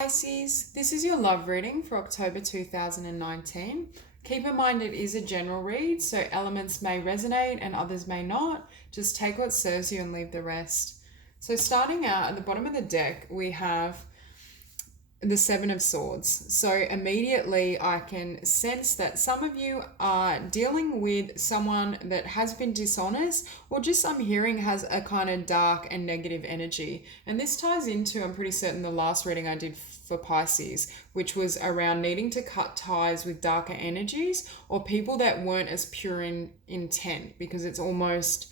Pisces, this is your love reading for October 2019. Keep in mind it is a general read, so elements may resonate and others may not. Just take what serves you and leave the rest. So starting out at the bottom of the deck, we have the Seven of Swords. So immediately I can sense that some of you are dealing with someone that has been dishonest, or just I'm hearing has a kind of dark and negative energy. And this ties into, I'm pretty certain, the last reading I did for Pisces, which was around needing to cut ties with darker energies or people that weren't as pure in intent, because it's almost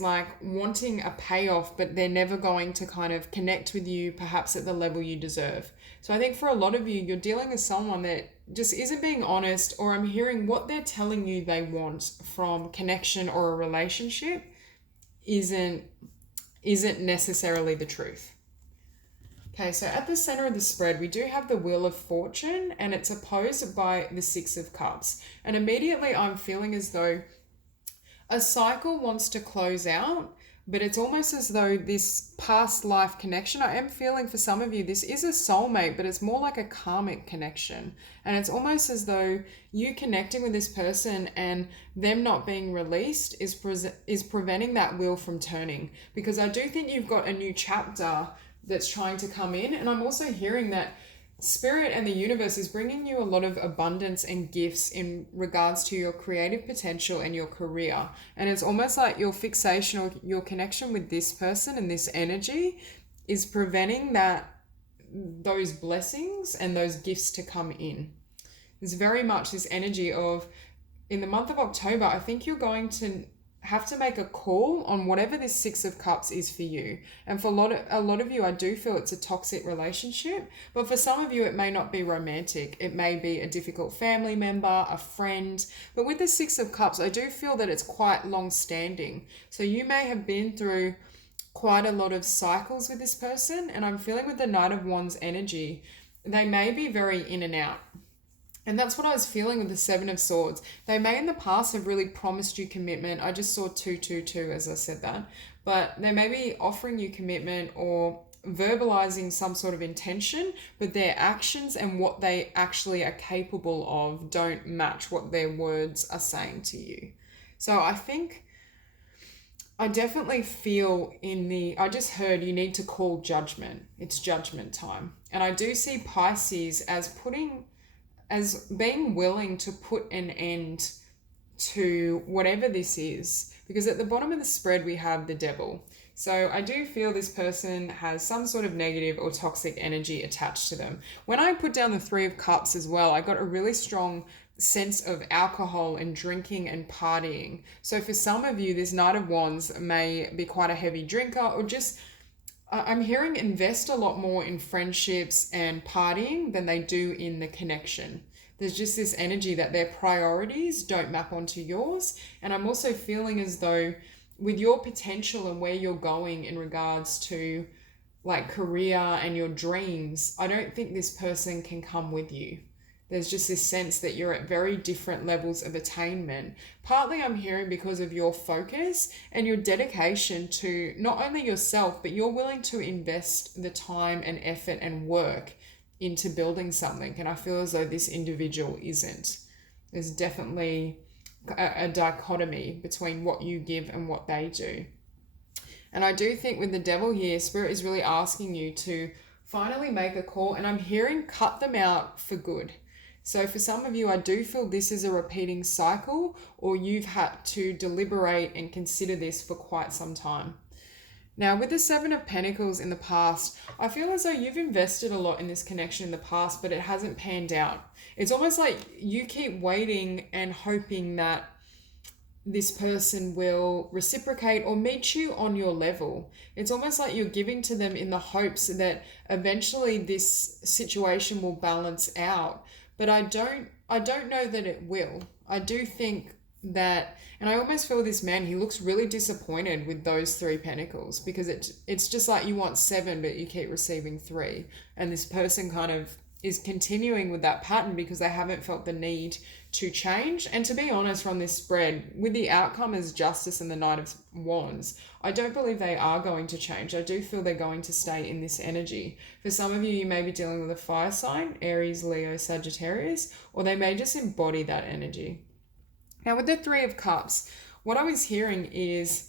like wanting a payoff, but they're never going to kind of connect with you perhaps at the level you deserve. So I think for a lot of you, you're dealing with someone that just isn't being honest, or I'm hearing what they're telling you they want from connection or a relationship isn't necessarily the truth. Okay, so at the center of the spread, we do have the Wheel of Fortune, and it's opposed by the Six of Cups. And immediately I'm feeling as though a cycle wants to close out, but it's almost as though this past life connection, I am feeling for some of you, this is a soulmate, but it's more like a karmic connection. And it's almost as though you connecting with this person and them not being released is preventing that wheel from turning. Because I do think you've got a new chapter that's trying to come in. And I'm also hearing that Spirit and the universe is bringing you a lot of abundance and gifts in regards to your creative potential and your career. And it's almost like your fixation or your connection with this person and this energy is preventing those blessings and those gifts to come in. There's very much this energy of, in the month of October, I think you're going to have to make a call on whatever this Six of Cups is for you. And for a lot of you, I do feel it's a toxic relationship, but for some of you, it may not be romantic. It may be a difficult family member, a friend. But with the Six of Cups, I do feel that it's quite long standing. So you may have been through quite a lot of cycles with this person, and I'm feeling with the Knight of Wands energy, they may be very in and out. And that's what I was feeling with the Seven of Swords. They may in the past have really promised you commitment. I just saw 222 as I said that. But they may be offering you commitment or verbalizing some sort of intention, but their actions and what they actually are capable of don't match what their words are saying to you. So I definitely feel I just heard you need to call judgment. It's judgment time. And I do see Pisces as being willing to put an end to whatever this is, because at the bottom of the spread we have the Devil. So I do feel this person has some sort of negative or toxic energy attached to them. When I put down the Three of Cups as well, I got a really strong sense of alcohol and drinking and partying. So for some of you, this Knight of Wands may be quite a heavy drinker, or just I'm hearing invest a lot more in friendships and partying than they do in the connection. There's just this energy that their priorities don't map onto yours. And I'm also feeling as though with your potential and where you're going in regards to like career and your dreams, I don't think this person can come with you. There's just this sense that you're at very different levels of attainment. Partly I'm hearing because of your focus and your dedication to not only yourself, but you're willing to invest the time and effort and work into building something. And I feel as though this individual isn't. There's definitely a dichotomy between what you give and what they do. And I do think with the Devil here, Spirit is really asking you to finally make a call. And I'm hearing cut them out for good. So for some of you, I do feel this is a repeating cycle, or you've had to deliberate and consider this for quite some time. Now, with the Seven of Pentacles in the past, I feel as though you've invested a lot in this connection in the past, but it hasn't panned out. It's almost like you keep waiting and hoping that this person will reciprocate or meet you on your level. It's almost like you're giving to them in the hopes that eventually this situation will balance out. But I don't know that it will. I do think that, and I almost feel this man, he looks really disappointed with those Three Pentacles, because it's just like you want seven, but you keep receiving three. And this person kind of is continuing with that pattern because they haven't felt the need to change. And to be honest, from this spread, with the outcome as justice and the Knight of Wands, I don't believe they are going to change. I do feel they're going to stay in this energy. For some of you, you may be dealing with a fire sign, Aries, Leo, Sagittarius, or they may just embody that energy. Now, with the Three of Cups, what I was hearing is,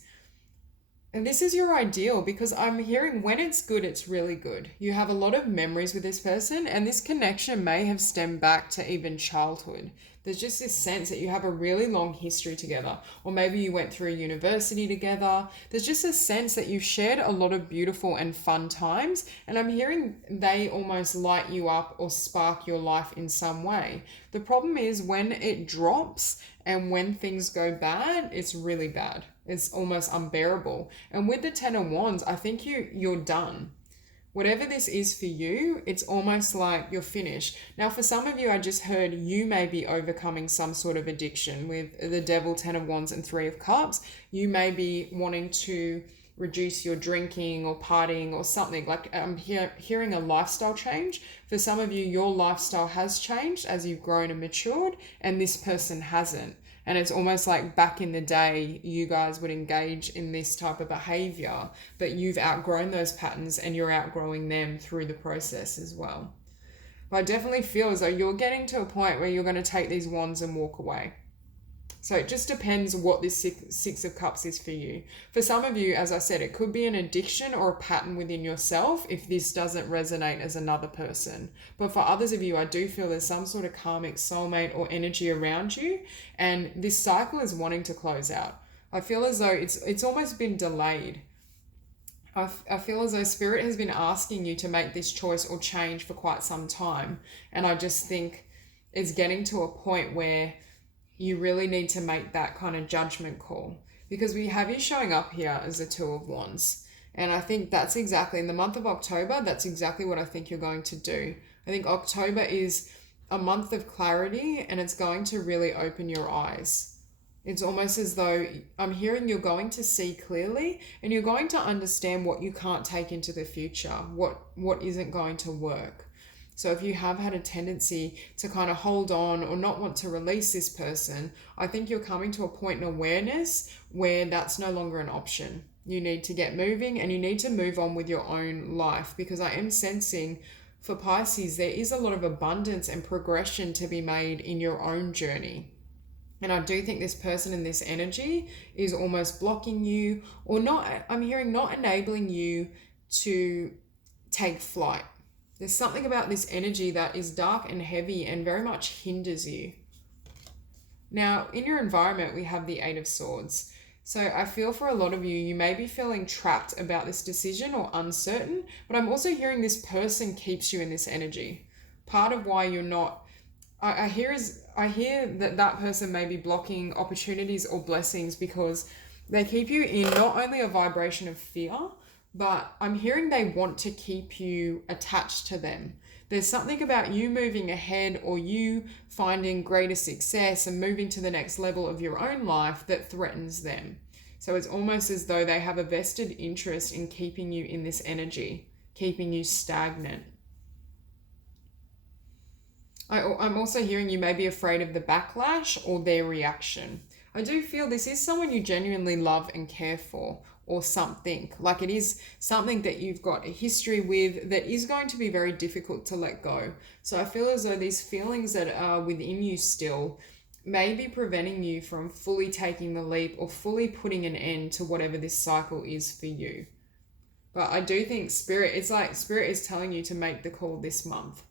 and this is your ideal, because I'm hearing when it's good, it's really good. You have a lot of memories with this person, and this connection may have stemmed back to even childhood. There's just this sense that you have a really long history together, or maybe you went through university together. There's just a sense that you've shared a lot of beautiful and fun times, and I'm hearing they almost light you up or spark your life in some way. The problem is when it drops and when things go bad, it's really bad. It's almost unbearable. And with the Ten of Wands, I think you're done. Whatever this is for you, it's almost like you're finished. Now, for some of you, I just heard you may be overcoming some sort of addiction with the Devil, Ten of Wands, and Three of Cups. You may be wanting to reduce your drinking or partying or something. Like I'm hearing a lifestyle change. For some of you, your lifestyle has changed as you've grown and matured, and this person hasn't. And it's almost like back in the day, you guys would engage in this type of behavior, but you've outgrown those patterns and you're outgrowing them through the process as well. But I definitely feel as though you're getting to a point where you're going to take these wands and walk away. So it just depends what this Six of Cups is for you. For some of you, as I said, it could be an addiction or a pattern within yourself if this doesn't resonate as another person. But for others of you, I do feel there's some sort of karmic soulmate or energy around you, and this cycle is wanting to close out. I feel as though it's almost been delayed. I feel as though Spirit has been asking you to make this choice or change for quite some time. And I just think it's getting to a point where you really need to make that kind of judgment call, because we have you showing up here as the Two of Wands. And I think that's exactly, in the month of October, that's exactly what I think you're going to do. I think October is a month of clarity, and it's going to really open your eyes. It's almost as though I'm hearing you're going to see clearly, and you're going to understand what you can't take into the future, what isn't going to work. So if you have had a tendency to kind of hold on or not want to release this person, I think you're coming to a point in awareness where that's no longer an option. You need to get moving, and you need to move on with your own life, because I am sensing for Pisces, there is a lot of abundance and progression to be made in your own journey. And I do think this person in this energy is almost blocking you, or not, I'm hearing not enabling you to take flight. There's something about this energy that is dark and heavy and very much hinders you. Now, in your environment, we have the Eight of Swords. So I feel for a lot of you, you may be feeling trapped about this decision or uncertain, but I'm also hearing this person keeps you in this energy. Part of why you're not, I hear that person may be blocking opportunities or blessings because they keep you in not only a vibration of fear, but I'm hearing they want to keep you attached to them. There's something about you moving ahead or you finding greater success and moving to the next level of your own life that threatens them. So it's almost as though they have a vested interest in keeping you in this energy, keeping you stagnant. I'm also hearing you may be afraid of the backlash or their reaction. I do feel this is someone you genuinely love and care for, or something. Like it is something that you've got a history with that is going to be very difficult to let go. So I feel as though these feelings that are within you still may be preventing you from fully taking the leap or fully putting an end to whatever this cycle is for you. But I do think Spirit is telling you to make the call this month.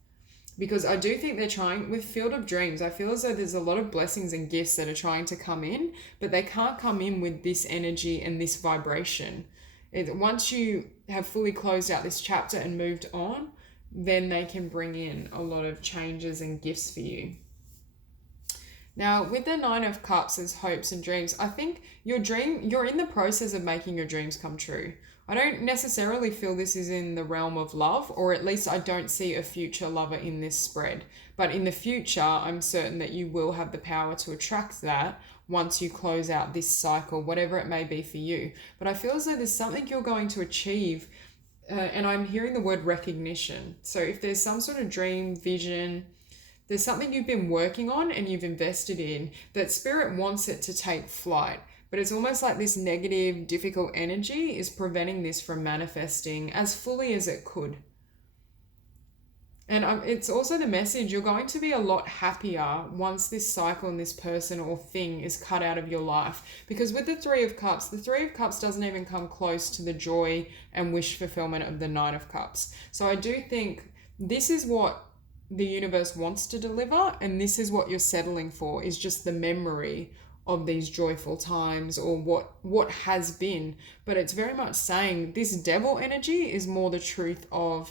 Because I do think they're trying, with Field of Dreams, I feel as though there's a lot of blessings and gifts that are trying to come in, but they can't come in with this energy and this vibration. Once you have fully closed out this chapter and moved on, then they can bring in a lot of changes and gifts for you. Now, with the Nine of Cups as hopes and dreams, I think you're in the process of making your dreams come true. I don't necessarily feel this is in the realm of love, or at least I don't see a future lover in this spread. But in the future, I'm certain that you will have the power to attract that once you close out this cycle, whatever it may be for you. But I feel as though there's something you're going to achieve and I'm hearing the word recognition. So if there's some sort of dream, vision, there's something you've been working on and you've invested in that spirit wants it to take flight. But it's almost like this negative, difficult energy is preventing this from manifesting as fully as it could. And it's also the message you're going to be a lot happier once this cycle and this person or thing is cut out of your life. Because with the Three of Cups, the Three of Cups doesn't even come close to the joy and wish fulfillment of the Knight of Cups. So I do think this is what the universe wants to deliver, and this is what you're settling for, is just the memory of these joyful times or what has been. But it's very much saying this devil energy is more the truth of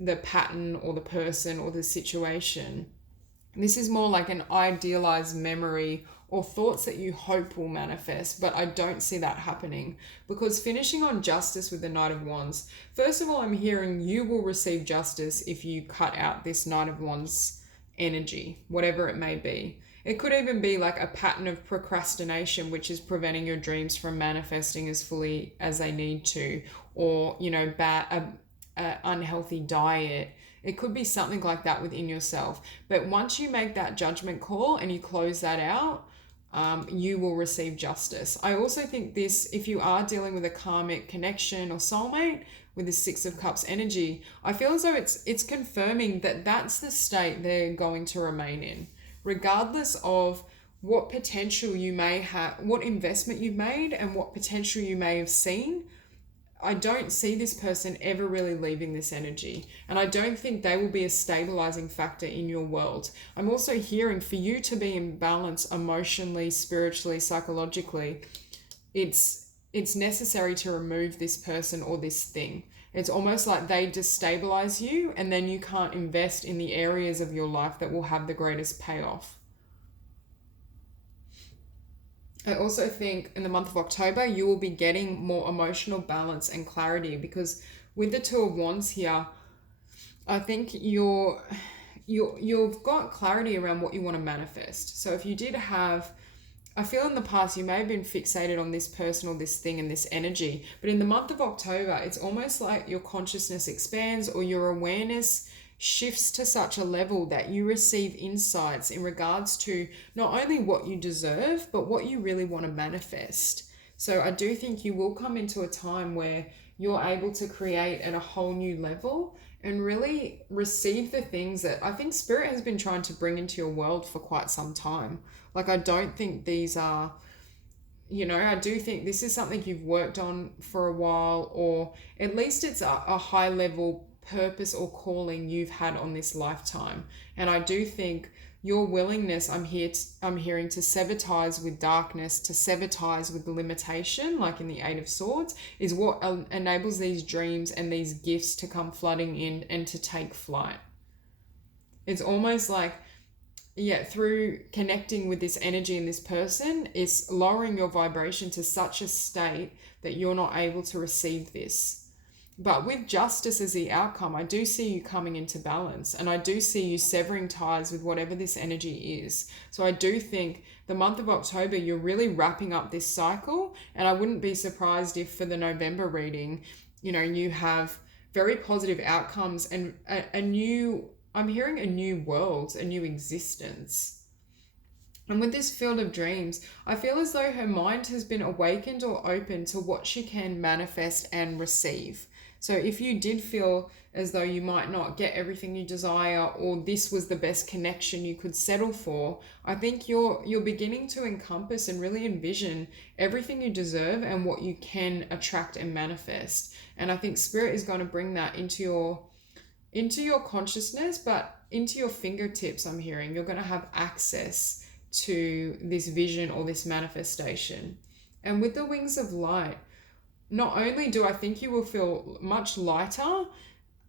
the pattern or the person or the situation. This is more like an idealized memory or thoughts that you hope will manifest, but I don't see that happening. Because finishing on justice with the Knight of Wands, first of all, I'm hearing you will receive justice if you cut out this Knight of Wands energy, whatever it may be. It could even be like a pattern of procrastination, which is preventing your dreams from manifesting as fully as they need to, or, you know, unhealthy diet. It could be something like that within yourself. But once you make that judgment call and you close that out, you will receive justice. I also think this, if you are dealing with a karmic connection or soulmate with the Six of Cups energy, I feel as though it's confirming that that's the state they're going to remain in, regardless of what potential you may have, what investment you've made and what potential you may have seen. I don't see this person ever really leaving this energy. And I don't think they will be a stabilizing factor in your world. I'm also hearing for you to be in balance emotionally, spiritually, psychologically, it's necessary to remove this person or this thing. It's almost like they destabilize you and then you can't invest in the areas of your life that will have the greatest payoff. I also think in the month of October, you will be getting more emotional balance and clarity, because with the Two of Wands here, I think you've got clarity around what you want to manifest. So if you did have, I feel in the past you may have been fixated on this person or this thing and this energy, but in the month of October, it's almost like your consciousness expands or your awareness shifts to such a level that you receive insights in regards to not only what you deserve, but what you really want to manifest. So I do think you will come into a time where you're able to create at a whole new level and really receive the things that I think Spirit has been trying to bring into your world for quite some time. Like, I don't think these are, you know, I do think this is something you've worked on for a while, or at least it's a high level purpose or calling you've had on this lifetime. And I do think your willingness, I'm hearing to sever ties with darkness, to sever ties with limitation, like in the Eight of Swords, is what enables these dreams and these gifts to come flooding in and to take flight. It's almost like, yeah, through connecting with this energy and this person, it's lowering your vibration to such a state that you're not able to receive this. But with justice as the outcome, I do see you coming into balance, and I do see you severing ties with whatever this energy is. So I do think the month of October, you're really wrapping up this cycle, and I wouldn't be surprised if for the November reading, you know, you have very positive outcomes and I'm hearing a new world, a new existence. And with this field of dreams, I feel as though her mind has been awakened or open to what she can manifest and receive. So if you did feel as though you might not get everything you desire, or this was the best connection you could settle for, I think you're beginning to encompass and really envision everything you deserve and what you can attract and manifest. And I think Spirit is going to bring that into your consciousness, but into your fingertips. I'm hearing you're going to have access to this vision or this manifestation. And with the wings of light, not only do I think you will feel much lighter,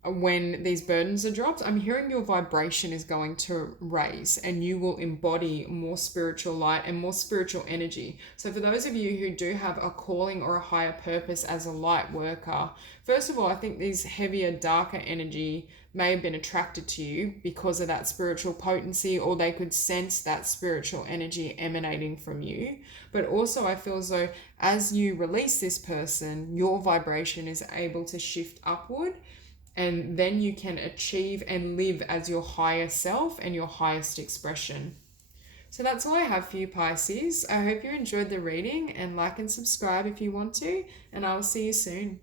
when these burdens are dropped, I'm hearing your vibration is going to raise and you will embody more spiritual light and more spiritual energy. So for those of you who do have a calling or a higher purpose as a light worker, first of all, I think these heavier, darker energy may have been attracted to you because of that spiritual potency, or they could sense that spiritual energy emanating from you. But also I feel as though as you release this person, your vibration is able to shift upward, and then you can achieve and live as your higher self and your highest expression. So that's all I have for you, Pisces. I hope you enjoyed the reading, and like and subscribe if you want to, and I will see you soon.